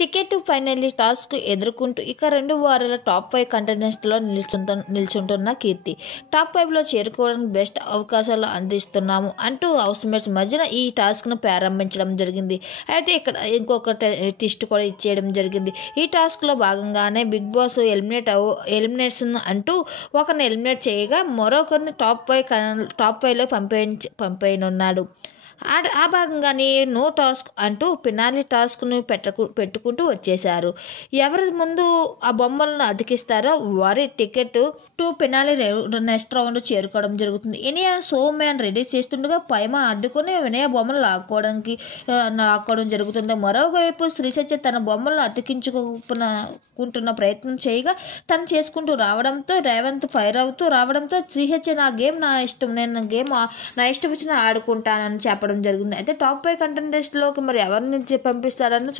Ticket finally task ఎదుర్కొంటూ ఇక 2 వారాల టాప్ 5 కంటెస్టెంట్స్లో నిల్చుంటున్న కీర్తి. టాప్ 5లో చేరుకోవడానికి బెస్ట్ అవకాశాలు అందిస్తున్నాము అంటూ హౌస్మేట్స్ మధ్యన ఈ టాస్క్ను ప్రారంభించడం జరిగింది. అయితే ఇక్కడ ఇంకొక ట్విస్ట్ కూడా ఇచ్చేయడం జరిగింది. ఈ టాస్క్లో భాగంగానే బిగ్ బాస్ ఎలిమినేషన్ అంటూ ఒకరిని ఎలిమినేట్ చేయగా మరొకరిని టాప్ 5లో పంపేయనున్నాడు. ఆ భాగంగానే నో టాస్క్ అంటూ ఫినాలే టాస్క్ను పెట్టుకుంటూ వచ్చేశారు. ఎవరి ముందు ఆ బొమ్మలను అతికిస్తారో వారి ticket to finale next round చేరుకోవడం జరుగుతుంది. ఇనియా షో మ్యాన్ రెడీ చేస్తుండగా పైమ అడ్డుకొని వినయ బొమ్మలు లాక్కోవడం జరుగుతుంది. మరోవైపు శ్రీసత్య తన బొమ్మలను అతికించుకుంటున్న ప్రయత్నం చేయగా తను చేసుకుంటూ రావడంతో రేవంత్ ఫైర్ అవుతూ రావడంతో శ్రీసత్య నా గేమ్ నా ఇష్టం, నేను గేమ్ నా ఇష్టం వచ్చిన ఆడుకుంటానని చెప్పడం జరిగింది. అయితే టాప్ 5 కంటెస్టెంట్స్లోకి మరి ఎవరిని పంపిస్తారని